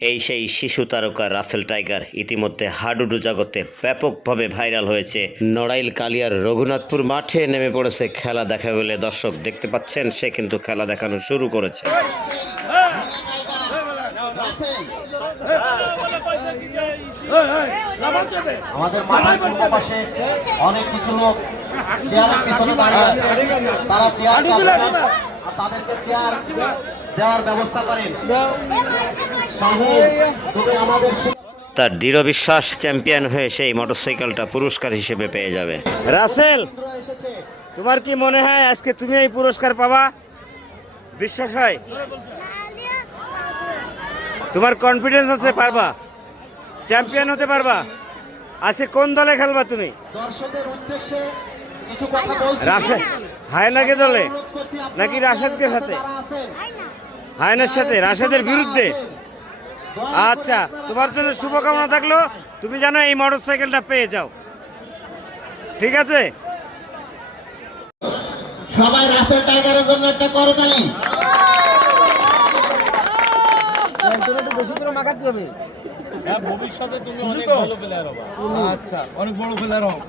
এই সেই শিশু তারকা রাসেল টাইগার ইতিমধ্যে হাডুডু জগতে ব্যাপকভাবে ভাইরাল হয়েছে। নড়াইল কালিয়ার রঘুনাথপুর মাঠে নেমে পড়েছে খেলা দেখা বলে দর্শক দেখতে পাচ্ছেন, সে কিন্তু খেলা দেখানো শুরু করেছে। আমাদের মাঠের পূর্ব পাশে অনেক কিছু লোক চেয়ারের পিছনে দাঁড়িয়ে আছে, তারা চেয়ার আর তাদেরকে চেয়ার দেওয়ার ব্যবস্থা করেন। তার দৃঢ় বিশ্বাস চ্যাম্পিয়ন হয়ে সেই মোটরসাইকেলটা পুরস্কার হিসেবে পেয়ে যাবে। রাসেল, তোমার কি মনে হয় আজকে তুমি এই পুরস্কার পাবা? বিশ্বাস হয়? তোমার কনফিডেন্স আছে পারবা? চ্যাম্পিয়ন হতে পারবা? আজকে কোন দলে খেলবা তুমি? দর্শকদের উদ্দেশ্যে কিছু কথা বলছি। রাশেদ হায়নাকে দলে নাকি রাশেদকে সাথে? হায়নার সাথে, রাশেদের বিরুদ্ধে। আচ্ছা, তোমার জন্য শুভকামনা থাকলো, তুমি জানো এই মোটরসাইকেলটা পেয়ে যাও। ঠিক আছে, সবাই রাসেল টাইগারের জন্য একটা করতালি। ভবিষ্যতে তুমি অনেক ভালো প্লেয়ার হবে। আচ্ছা, অনেক বড় প্লেয়ার হবে।